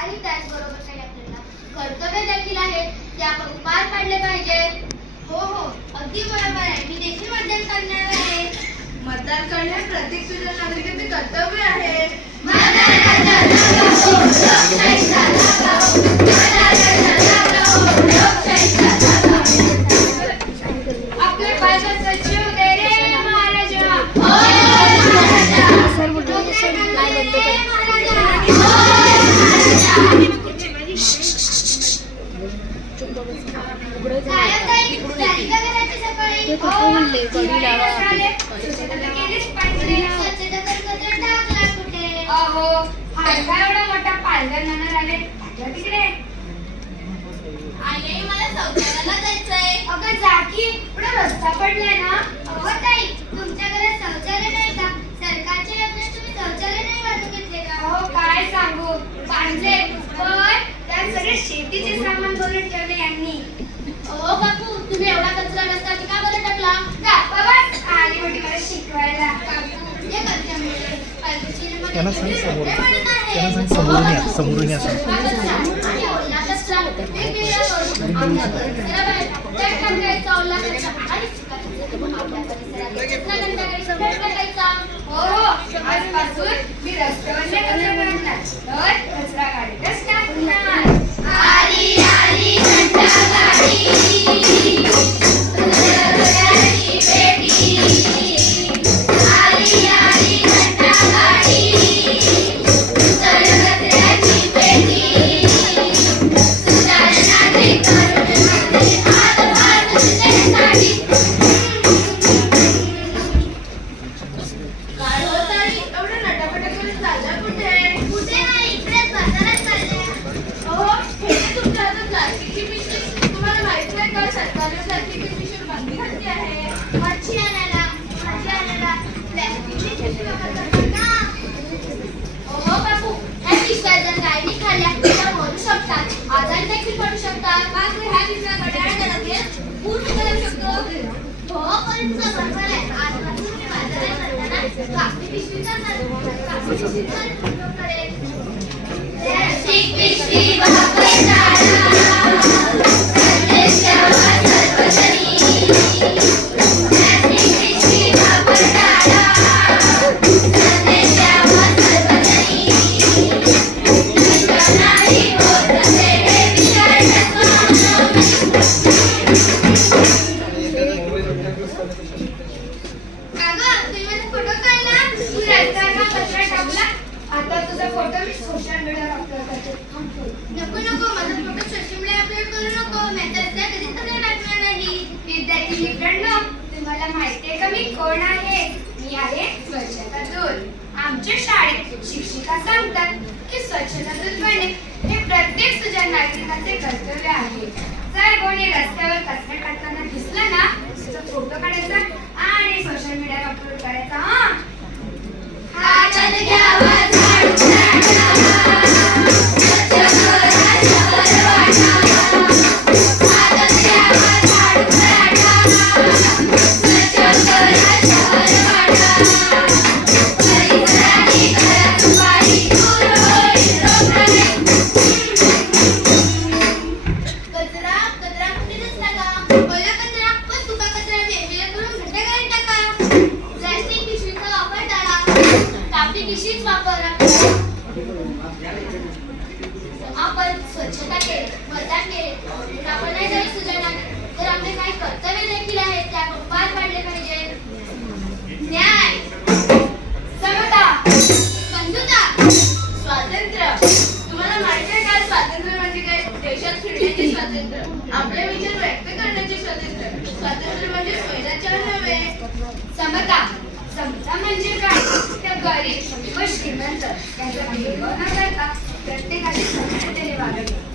आणि त्याचबरोबर काही आपल्याला कर्तव्य देखील आहेत ते आपण पार पाडले पाहिजे हो हो अगदी बरोबर आहे मी देखील मतदान करणार आहे मतदान करणे प्रत्येक सुद्धा नागरिकांचे कर्तव्य आहे एवढा मोठा पालघर नणार आले. टाकला तिकडे. आई मला शौचालयाला जायचंय. अगं जा की पुढे रस्ता पडलाय ना. अहो ताई तुमच्या घरात शौचालय नाही का? सरकारच्या योजनेत तुम्ही शौचालय नाही बांधून घेतले का अहो काय सांगू? पण त्यात सगळे शेतीचे सामान भरून ठेवले यांनी. अहो बापू तुम्ही एवढा कचरा रस्त्यावर का बरं टाकला? जा बाबा आली मोठी मला शिकवायला. बापू हे कचऱ्यामुळे पालखीमध्ये त्यांना सांग समोर. त्यांना सांग समोरून या समोरून या. सांग. हा कचरा आणि कचरा वेगवेगळ्या हो हो आजपासून मी रस्त्यावर कचरा टाकणार तर कचरा गाडीतच आली आली. घंटागाडी गाडी Plastic, plastic, plastic, मित्रांनो तुम्हाला माहितीये का मी कोण आहे? मी आहे स्वच्छता दूत. आमच्या शाळेत शिक्षिका सांगतात की स्वच्छता दूत बने हे प्रत्येक सुजाण नागरिकाचे कर्तव्य आहे. जर कोणी रस्त्यावर कचरा करतात पिशवीच वापरा आपण स्वच्छता केली मतदान केले आपण नाही जरी सुजाणार तर आपले काही कर्तव्य देखील आहेत त्या आपण पार पाडले पाहिजे. न्याय समता बंधुता स्वातंत्र्य. तुम्हाला माहिती आहे काय स्वातंत्र्य म्हणजे काय? देशात फिरण्याचे स्वातंत्र्य. आपले विचार व्यक्त करण्याचे स्वातंत्र्य. स्वातंत्र्य म्हणजे स्वैराचार नव्हे समता समता म्हणजे काय त्या गरीब व श्रीमंत यांचा भेदभाव न करता प्रत्येकाशी वागणे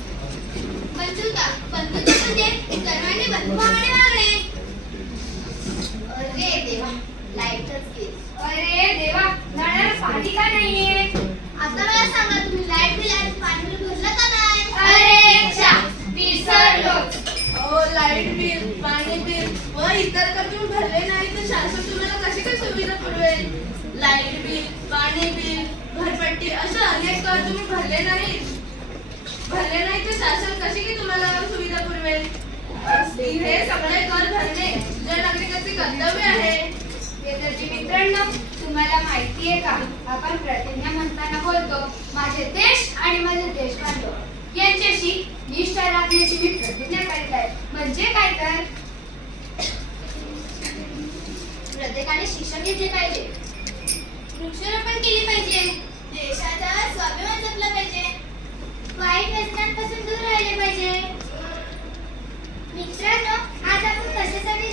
व इतर कमी भरले नाही तर शासन तुम्हाला कशी काय सुविधा पुरवेल? लाइट बिल पाणी बिल भरपट्टी असे अनेक कर तुम्ही भरले नाही. भरले नाही तर शासन कशी की तुम्हाला सुविधा पुरवेल? हे सगळे कर भरणे ज्या नागरिकाचे कर्तव्य आहे. विद्यार्थी मित्रांनो तुम्हाला माहिती आहे का? आपण प्रतिज्ञा म्हणताना बोलतो माझे देश आणि माझे देशबांधव. यांच्याशी निष्ठा राखण्याची मी प्रतिज्ञा करत आहे. म्हणजे काय तर? प्रत्येकाने शिक्षण घेतले पाहिजे. वृक्षारोपण केले पाहिजे. देशाचा स्वाभिमान जपला पाहिजे. वाईट व्यसनांपासून दूर राहिले पाहिजे. मित्रांनो आज आपण कशासाठी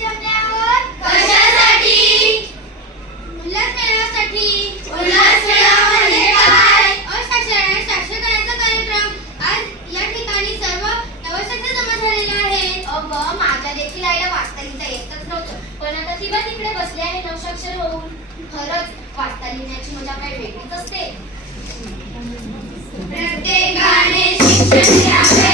अक्षर होऊन खरंच वाचता लिहिण्याची मजा काही वेगळीच असते. प्रत्येकाने शिक्षण घ्यावे.